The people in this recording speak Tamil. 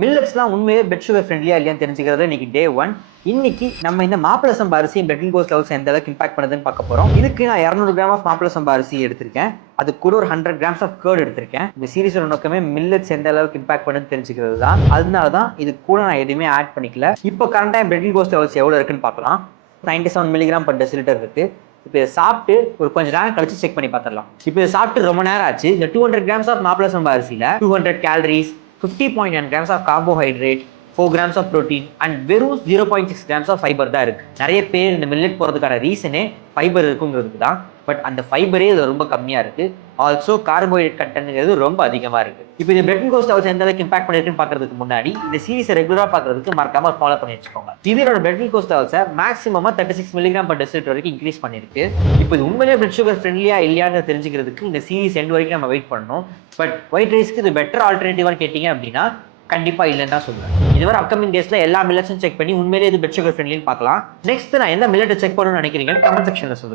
மில்லட்ஸ்லாம் உண்மையே பெட் சுகர் ஃப்ரெண்ட்லியா இல்லையான்னு தெரிஞ்சுக்கிறது இன்னைக்கு டே 1. இன்னைக்கு நம்ம இந்த மாப்பிள சம்பா அரிசி பிளட் குளுக்கோஸ் லெவல்ஸ் எந்த அளவுக்கு இம்பாக்ட் பண்ணுதுன்னு பார்க்க போறோம். இதுக்கு நான் 200 கிராம் ஆஃப் மாப்பிள சம்பா அரிசி எடுத்திருக்கேன். அது கூட ஒரு 100 கிராம்ஸ் ஆஃப் கர்ட் எடுத்திருக்கேன். இந்த சீரிஸோட நோக்கமே மில்லட்ஸ் எந்த அளவுக்கு இம்பாக்ட் பண்ணுன்னு தெரிஞ்சுக்கிறது தான். அதனால தான் இது கூட நான் எதுவுமே ஆட் பண்ணிக்கல. இப்போ கரண்டா பிளட் குளுக்கோஸ் லெவல்ஸ் எவ்வளவு இருக்குன்னு பார்க்கலாம். 97 மில்லிகிராம் பர் டெசிலிட்டர் இருக்கு. இப்போ இதை சாப்பிட்டு ஒரு கொஞ்சம் நேரம் கழிச்சு செக் பண்ணி பார்த்துடலாம். இப்போ இதை சாப்பிட்டு ரொம்ப நேரம் ஆச்சு. இந்த 200 கிராம்ஸ் ஆஃப் மாப்பிள சம்பா அரிசியில 200 calories, 50.9 grams of carbohydrate, 4 grams of protein and வெறும் 0.6 grams of fiber தான் இருக்கு. நிறைய பேர் இந்த மில்லட் போறதுக்கான ரீசனே ஃபைபர் இருக்குங்கிறதுக்கு தான். பட் அந்த ஃபைபரே இது ரொம்ப கம்மியா இருக்கு. ஆல்சோ கார்போஹைட்ரேட் கண்டென்ட்ங்கிறது ரொம்ப அதிகமா இருக்கு. இப்போ இந்த பிளட் குளுக்கோஸ் லெவல்ஸ் எந்த அளவுக்கு இம்பாக்ட் பண்ணிருக்குன்னு பார்க்கறதுக்கு முன்னாடி இந்த சீரிஸை ரெகுலரா பார்க்கறதுக்கு மறக்காம ஃபாலோ பண்ணி வச்சுக்கோங்க. இதோட பிளட் குளுக்கோஸ் லெவல்ஸை மேக்ஸிமமா 36 மில்லிகிராம் பர் டெசிலிட்டர் வரைக்கும் இன்க்ரீஸ் பண்ணிருக்கு. இப்போ இது உண்மையிலேயே பிளட் சுகர் ஃப்ரெண்ட்லியா இல்லையான்னு தெரிஞ்சுக்கிறதுக்கு இந்த சீரிஸ் எண்ட் வரைக்கும் நம்ம வெயிட் பண்ணணும். பட் ஒயிட் ரைஸ்க்கு இது பெட்டர் ஆல்டர்னேட்டிவான்னு கேட்டீங்க அப்படின்னா கண்டிப்பா இல்லைன்னு தான் சொல்லுவேன். இதுவரை அப்கமிங் டேஸ்ல எல்லா மில்லட்ஸும் செக் பண்ணி உண்மையிலேயே இது பெட் சுகர் ஃப்ரெண்ட்லின்னு பார்க்கலாம். நெக்ஸ்ட் நான் எந்த மில்லட்டை செக் பண்ணணும்னு நினைக்கிறீங்கன்னு கமெண்ட் செக்ஷன்ல சொல்லுங்க.